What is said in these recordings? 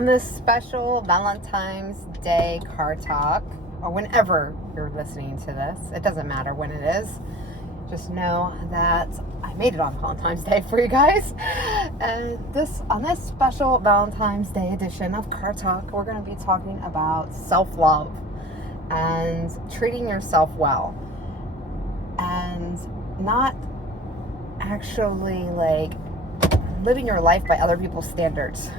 On this special Valentine's Day card talk, or whenever you're listening to this, it doesn't matter when it is. Just know that I made it on Valentine's Day for you guys. And on this special Valentine's Day edition of Card Talk, we're going to be talking about self-love and treating yourself well, and not actually like living your life by other people's standards.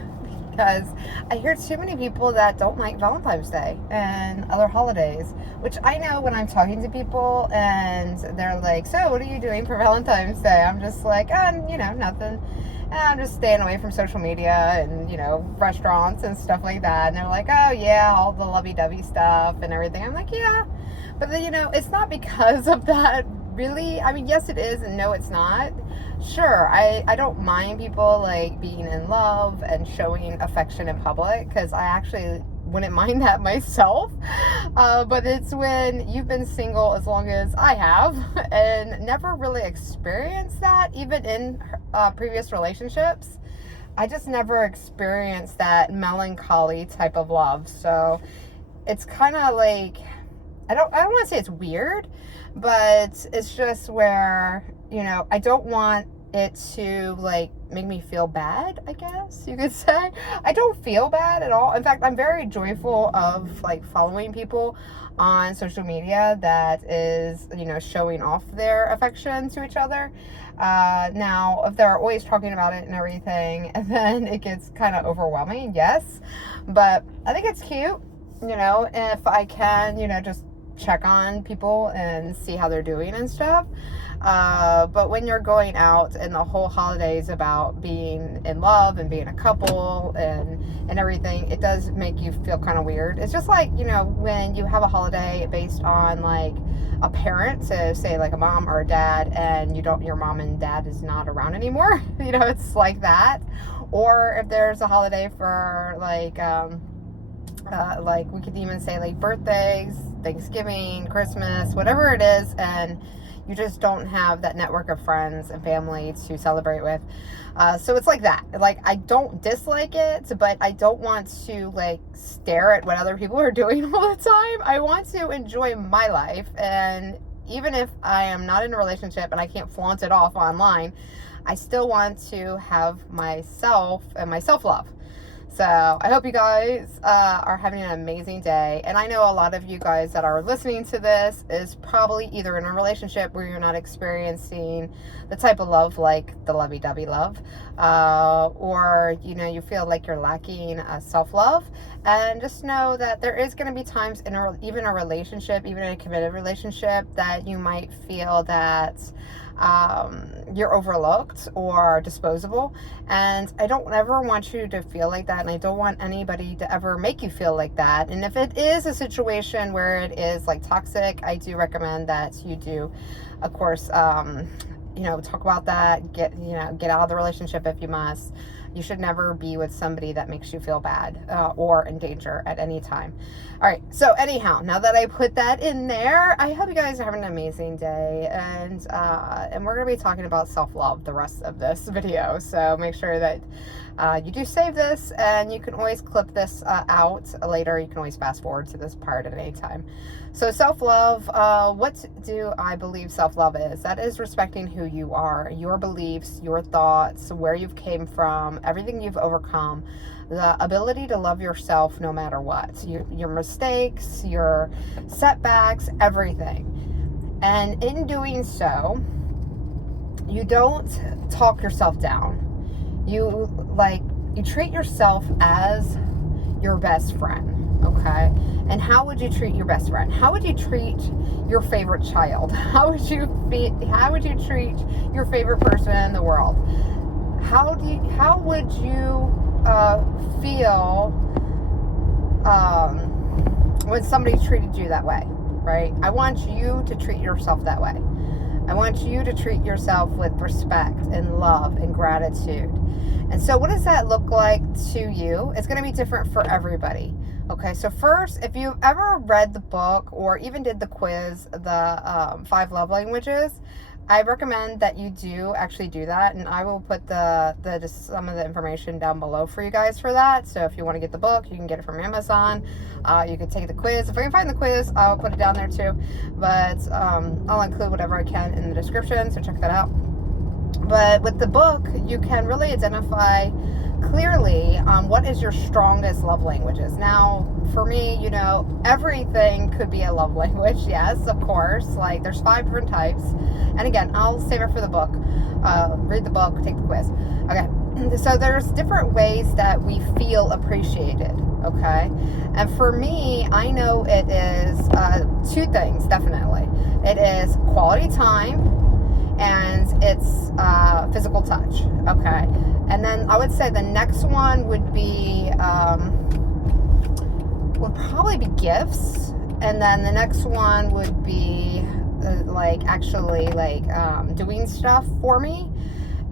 Because I hear too many people that don't like Valentine's Day and other holidays, which I know when I'm talking to people and they're like, so what are you doing for Valentine's Day? I'm just like, nothing. And I'm just staying away from social media and, restaurants and stuff like that. And they're like, oh yeah, all the lovey-dovey stuff and everything. I'm like, yeah. But then, it's not because of that. Really? I mean, yes, it is, and no, it's not. Sure, I don't mind people like being in love and showing affection in public, because I actually wouldn't mind that myself. But it's when you've been single as long as I have and never really experienced that, even in previous relationships. I just never experienced that melancholy type of love. So it's kind of like, I don't want to say it's weird, but it's just where, I don't want it to like make me feel bad, I guess you could say. I don't feel bad at all. In fact, I'm very joyful of like following people on social media that is, showing off their affection to each other. Now, if they're always talking about it and everything, and then it gets kind of overwhelming, yes. But I think it's cute, if I can, just check on people and see how they're doing and stuff. But when you're going out and the whole holiday is about being in love and being a couple and everything, it does make you feel kind of weird. It's just like, when you have a holiday based on like a parent, so say like a mom or a dad, and your mom and dad is not around anymore, it's like that. Or if there's a holiday for like we could even say like birthdays, Thanksgiving, Christmas, whatever it is, and you just don't have that network of friends and family to celebrate with. So it's like that. Like, I don't dislike it, but I don't want to like stare at what other people are doing all the time. I want to enjoy my life, and even if I am not in a relationship and I can't flaunt it off online, I still want to have myself and my self-love. So I hope you guys are having an amazing day. And I know a lot of you guys that are listening to this is probably either in a relationship where you're not experiencing the type of love like the lovey-dovey love, or, you feel like you're lacking self-love. And just know that there is going to be times in even a relationship, even in a committed relationship, that you might feel that you're overlooked or disposable. And I don't ever want you to feel like that, and I don't want anybody to ever make you feel like that. And if it is a situation where it is like toxic, I do recommend that you do, of course, talk about that, get out of the relationship if you must. You should never be with somebody that makes you feel bad or in danger at any time. All right. So anyhow, now that I put that in there, I hope you guys are having an amazing day. And we're going to be talking about self-love the rest of this video. So make sure that you do save this, and you can always clip this out later. You can always fast forward to this part at any time. So self-love, what do I believe self-love is? That is respecting who you are, your beliefs, your thoughts, where you've came from, everything you've overcome, the ability to love yourself no matter what, your mistakes, your setbacks, everything. And in doing so, you don't talk yourself down. You treat yourself as your best friend, okay? And how would you treat your best friend? How would you treat your favorite child? How would you treat your favorite person in the world? How would you feel when somebody treated you that way, right? I want you to treat yourself that way. I want you to treat yourself with respect and love and gratitude. And so what does that look like to you? It's going to be different for everybody. Okay, so first, if you've ever read the book or even did the quiz, the 5 love languages, I recommend that you do actually do that, and I will put just some of the information down below for you guys for that. So if you want to get the book, you can get it from Amazon. You can take the quiz. If I can find the quiz, I'll put it down there too. But I'll include whatever I can in the description, so check that out. But with the book, you can really identify clearly what is your strongest love languages. Now, for me, everything could be a love language. Yes, of course. Like, there's 5 different types. And again, I'll save it for the book. Read the book, take the quiz. Okay. So there's different ways that we feel appreciated. Okay. And for me, I know it is 2 things, definitely. It is quality time, and it's physical touch. Okay. And then I would say the next one would probably be gifts. And then the next one would be doing stuff for me.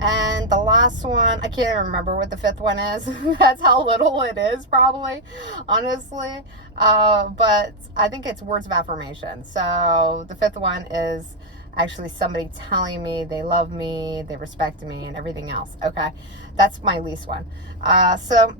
And the last one, I can't even remember what the 5th one is. That's how little it is, probably, honestly. But I think it's words of affirmation. So the 5th one is actually somebody telling me they love me, they respect me, and everything else. Okay, that's my least one. So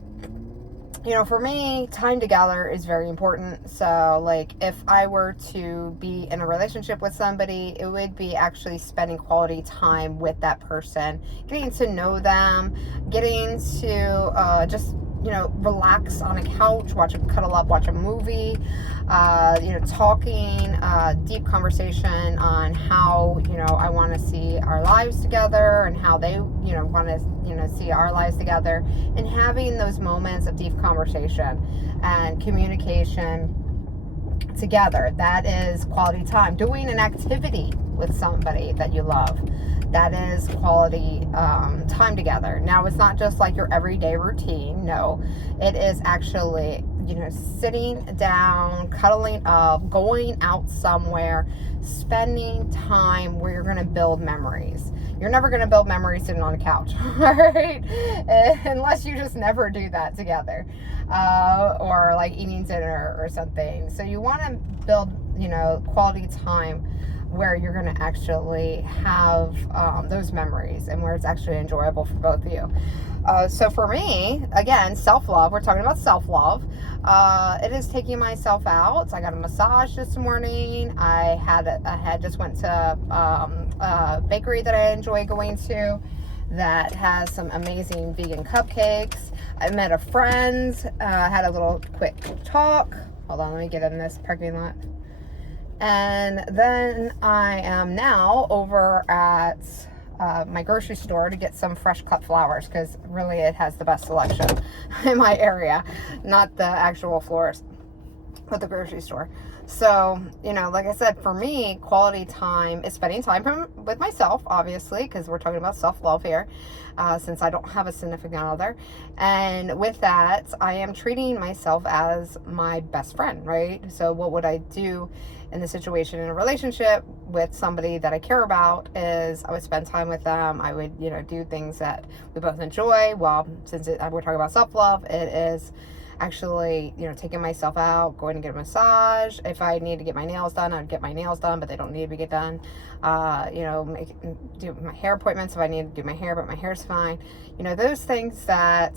for me, time together is very important. So like, if I were to be in a relationship with somebody, it would be actually spending quality time with that person, getting to know them, getting to just relax on a couch, cuddle up, watch a movie, talking, deep conversation on how, I want to see our lives together, and how they, want to, see our lives together, and having those moments of deep conversation and communication together. That is quality time. Doing an activity with somebody that you love, that is quality time together. Now, it's not just like your everyday routine. No, it is actually, sitting down, cuddling up, going out somewhere, spending time where you're going to build memories. You're never going to build memories sitting on a couch, all right? Unless you just never do that together, or like eating dinner or something. So you want to build, quality time where you're going to actually have those memories, and where it's actually enjoyable for both of you. So for me, again, self-love, we're talking about self-love. It is taking myself out. So I got a massage this morning. I just went to a bakery that I enjoy going to that has some amazing vegan cupcakes. I met a friend, had a little quick talk. Hold on, let me get in this parking lot. And then I am now over at my grocery store to get some fresh cut flowers, because really it has the best selection in my area. Not the actual florist, but the grocery store. So, like I said, for me, quality time is spending time with myself, obviously, because we're talking about self-love here, since I don't have a significant other. And with that, I am treating myself as my best friend, right? So what would I do in the situation in a relationship with somebody that I care about is I would spend time with them. I would, do things that we both enjoy. Well, since we're talking about self-love, it is actually, taking myself out, going to get a massage. If I need to get my nails done, I'd get my nails done, but they don't need to get done. Do my hair appointments if I need to do my hair, but my hair's fine. Those things that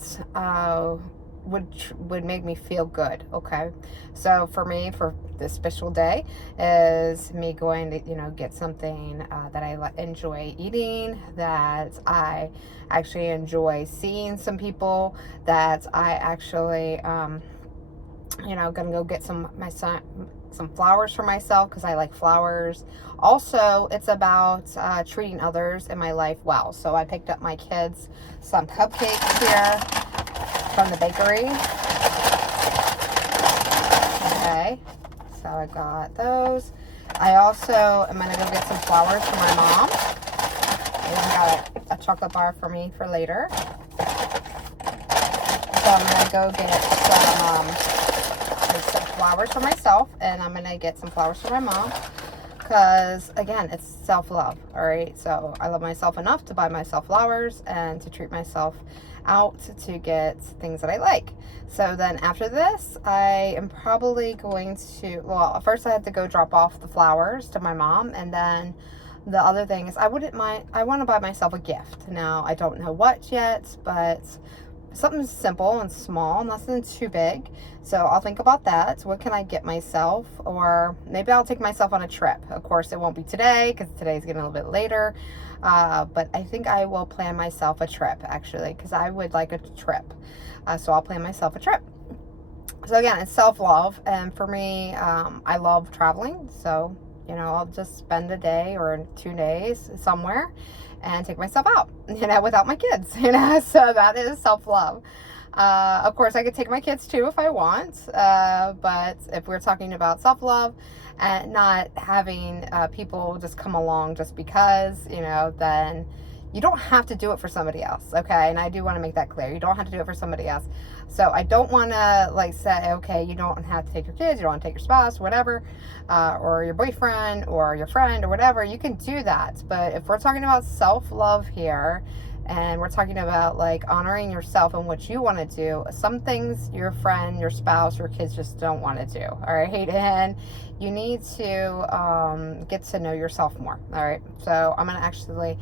would make me feel good. Okay, so for me, for this special day, is me going to get something that I enjoy eating, that I actually enjoy seeing some people, that I actually gonna go get some flowers for myself, because I like flowers. Also, it's about treating others in my life well. So I picked up my kids some cupcakes here from the bakery. Okay, so I got those. I also am gonna go get some flowers for my mom. I even got a chocolate bar for me for later. So I'm gonna go get some flowers for myself, and I'm gonna get some flowers for my mom, because again, it's self-love. All right, so I love myself enough to buy myself flowers and to treat myself out to get things that I like. So then after this, I am probably going to, well, first I have to go drop off the flowers to my mom, and then The other thing is I want to buy myself a gift. Now, I don't know what yet, but something simple and small, nothing too big. So I'll think about that. What can I get myself? Or maybe I'll take myself on a trip. Of course, it won't be today because today's getting a little bit later. But I think I will plan myself a trip, actually, because I would like a trip. So I'll plan myself a trip. So again, it's self-love. And for me, I love traveling. So, I'll just spend a day or 2 days somewhere and take myself out, without my kids, so that is self-love. Of course, I could take my kids too if I want, but if we're talking about self-love and not having people just come along just because, then you don't have to do it for somebody else, okay? And I do want to make that clear. You don't have to do it for somebody else. So I don't want to say, okay, you don't have to take your kids, you don't want to take your spouse, whatever, or your boyfriend or your friend or whatever. You can do that. But if we're talking about self-love here, and we're talking about honoring yourself and what you want to do, some things your friend, your spouse, your kids just don't want to do, all right? And you need to get to know yourself more, all right? So I'm going to actually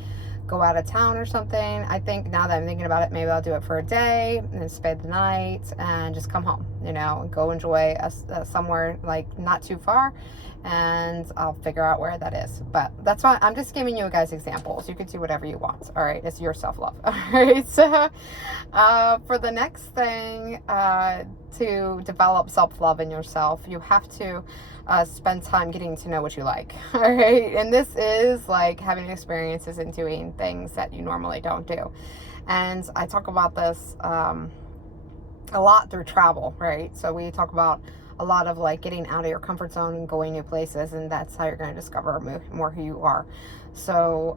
go out of town or something. I think now that I'm thinking about it, maybe I'll do it for a day and then spend the night and just come home, and go enjoy somewhere not too far, and I'll figure out where that is. But that's why I'm just giving you guys examples. You can do whatever you want. All right. It's your self-love. All right. So, for the next thing, to develop self-love in yourself, you have to spend time getting to know what you like. All right. And this is having experiences and doing things that you normally don't do. And I talk about this a lot through travel, right? So we talk about a lot of getting out of your comfort zone and going new places, and that's how you're going to discover more who you are. So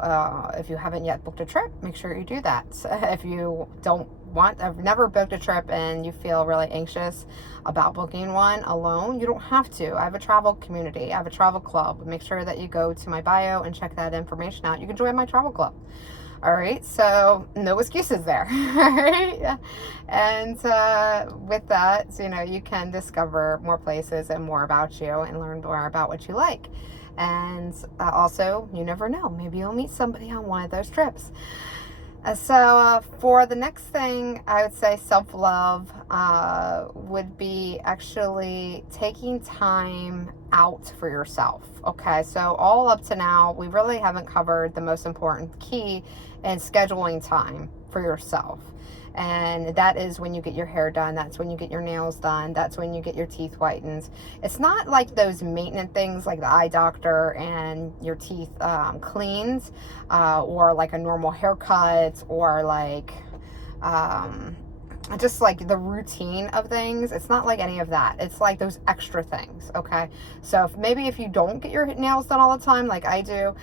if you haven't yet booked a trip, make sure you do that. If you I've never booked a trip and you feel really anxious about booking one alone, you don't have to. I have a travel community. I have a travel club. Make sure that you go to my bio and check that information out. You can join my travel club. All right, so no excuses there. All right, and with that, you can discover more places and more about you and learn more about what you like. And also, you never know, maybe you'll meet somebody on one of those trips. So for the next thing, I would say self-love would be actually taking time out for yourself. Okay, so all up to now, we really haven't covered the most important key in scheduling time for yourself. And that is when you get your hair done. That's when you get your nails done. That's when you get your teeth whitened. It's not like those maintenance things like the eye doctor and your teeth cleaned, or a normal haircut, or just the routine of things. It's not like any of that. It's those extra things, okay? So if you don't get your nails done all the time like I do,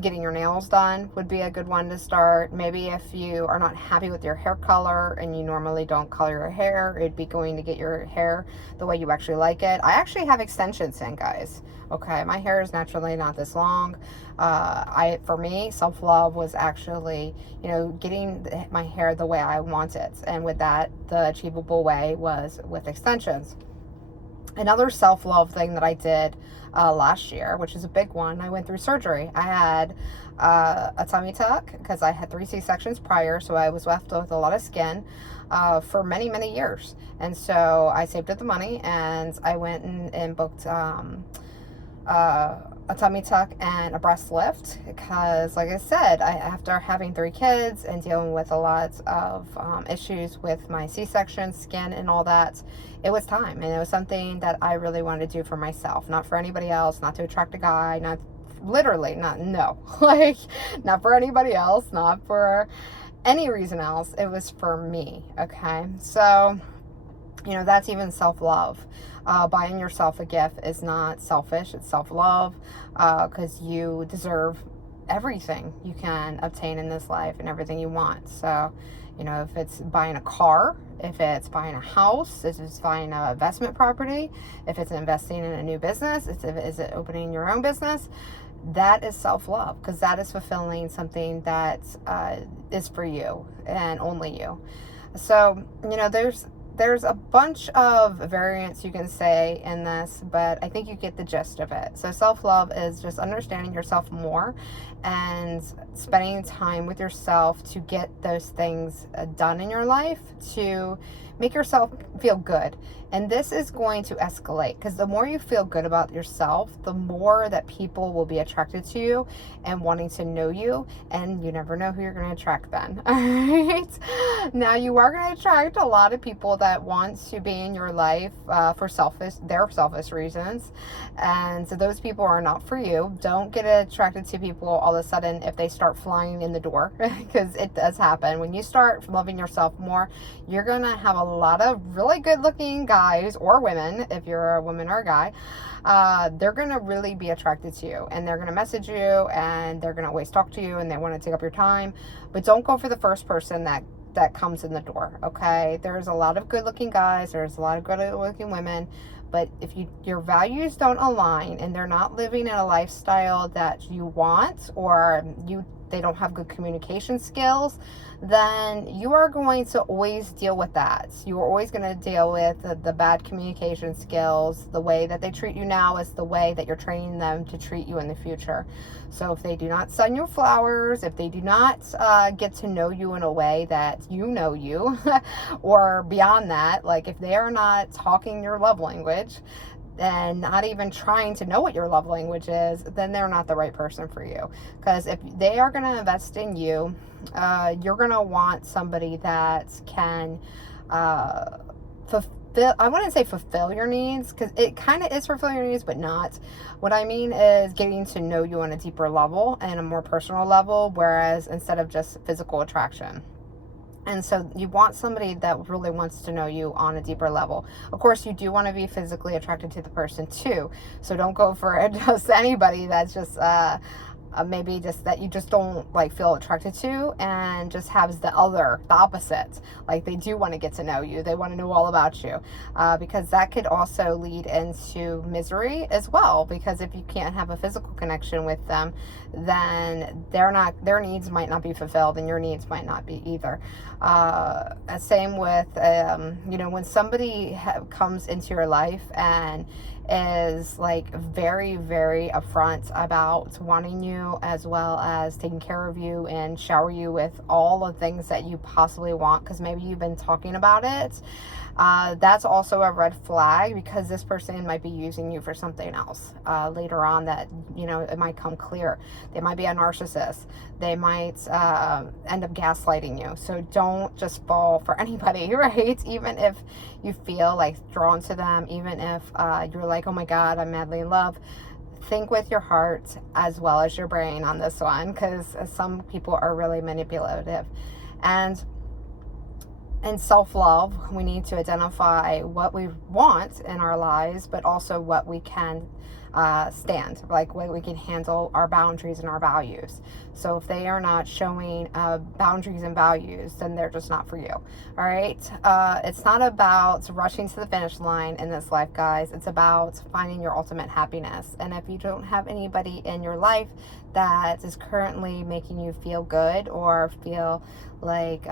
getting your nails done would be a good one to start. Maybe if you are not happy with your hair color and you normally don't color your hair, it'd be going to get your hair the way you actually like it. I actually have extensions in, guys. Okay, my hair is naturally not this long. For me, self-love was actually, getting my hair the way I want it. And with that, the achievable way was with extensions. Another self-love thing that I did last year, which is a big one, I went through surgery. I had a tummy tuck because I had 3 C-sections prior, so I was left with a lot of skin for many, many years. And so I saved up the money and I went and booked a tummy tuck and a breast lift because, like I said, after having 3 kids and dealing with a lot of issues with my C-section, skin, and all that, it was time. And it was something that I really wanted to do for myself, not for anybody else, not to attract a guy, not for anybody else, not for any reason else. It was for me, okay? So, that's even self-love. Buying yourself a gift is not selfish, it's self-love, because you deserve everything you can obtain in this life and everything you want. So, if it's buying a car, if it's buying a house, if it's buying an investment property, if it's investing in a new business, is it opening your own business, that is self-love, because that is fulfilling something that is for you and only you. So, there's a bunch of variants you can say in this, but I think you get the gist of it. So self-love is just understanding yourself more and spending time with yourself to get those things done in your life to make yourself feel good. And this is going to escalate, because the more you feel good about yourself, the more that people will be attracted to you and wanting to know you. And you never know who you're going to attract then. All right. Now, you are going to attract a lot of people that want to be in your life for their selfish reasons. And so those people are not for you. Don't get attracted to people all of a sudden if they start flying in the door, because it does happen. When you start loving yourself more, you're going to have a lot of really good looking guys or women, if you're a woman or a guy. They're going to really be attracted to you, and they're going to message you, and they're going to always talk to you, and they want to take up your time. But don't go for the first person that comes in the door. Okay, there's a lot of good looking guys, there's a lot of good looking women, but if your values don't align and they're not living in a lifestyle that you want, or they don't have good communication skills, then you are going to always deal with that. You are always going to deal with the bad communication skills. The way that they treat you now is the way that you're training them to treat you in the future. So if they do not send you flowers, if they do not get to know you in a way that you know you, or beyond that, like if they are not talking your love language, and not even trying to know what your love language is, then they're not the right person for you. Because if they are going to invest in you, you're going to want somebody that can fulfill, I wouldn't say fulfill your needs, because it kind of is fulfill your needs, but not. What I mean is getting to know you on a deeper level and a more personal level, whereas instead of just physical attraction. And so you want somebody that really wants to know you on a deeper level. Of course, you do want to be physically attracted to the person too. So don't go for just anybody that's just maybe just that you just don't like feel attracted to, and just has the opposite. Like they do want to get to know you. They want to know all about you, because that could also lead into misery as well. Because if you can't have a physical connection with them, then their needs might not be fulfilled, and your needs might not be either. Same with when somebody comes into your life and is like very, very upfront about wanting you, as well as taking care of you and shower you with all the things that you possibly want, because maybe you've been talking about it. That's also a red flag, because this person might be using you for something else later on, that it might come clear. They might be a narcissist. They might end up gaslighting you. So don't just fall for anybody, right? Even if you feel like drawn to them, even if you're like, oh my God, I'm madly in love. Think with your heart as well as your brain on this one, because some people are really manipulative. And in self-love, we need to identify what we want in our lives, but also what we can stand, like what we can handle, our boundaries and our values. So if they are not showing boundaries and values, then they're just not for you. All right. It's not about rushing to the finish line in this life, guys. It's about finding your ultimate happiness. And if you don't have anybody in your life that is currently making you feel good, or feel like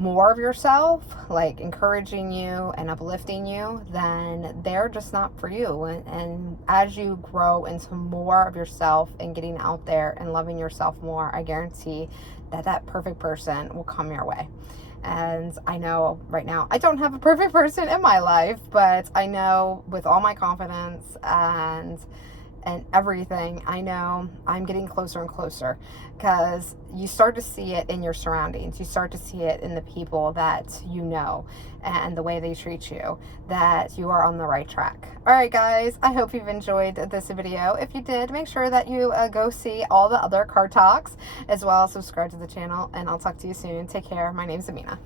more of yourself, like encouraging you and uplifting you, then they're just not for you. And as you grow into more of yourself and getting out there and loving yourself more, I guarantee that perfect person will come your way. And I know right now I don't have a perfect person in my life, but I know with all my confidence and everything, I know I'm getting closer and closer, because you start to see it in your surroundings. You start to see it in the people that you know and the way they treat you, that you are on the right track. All right, guys, I hope you've enjoyed this video. If you did, make sure that you go see all the other card talks, as well as subscribe to the channel, and I'll talk to you soon. Take care. My name's Amina.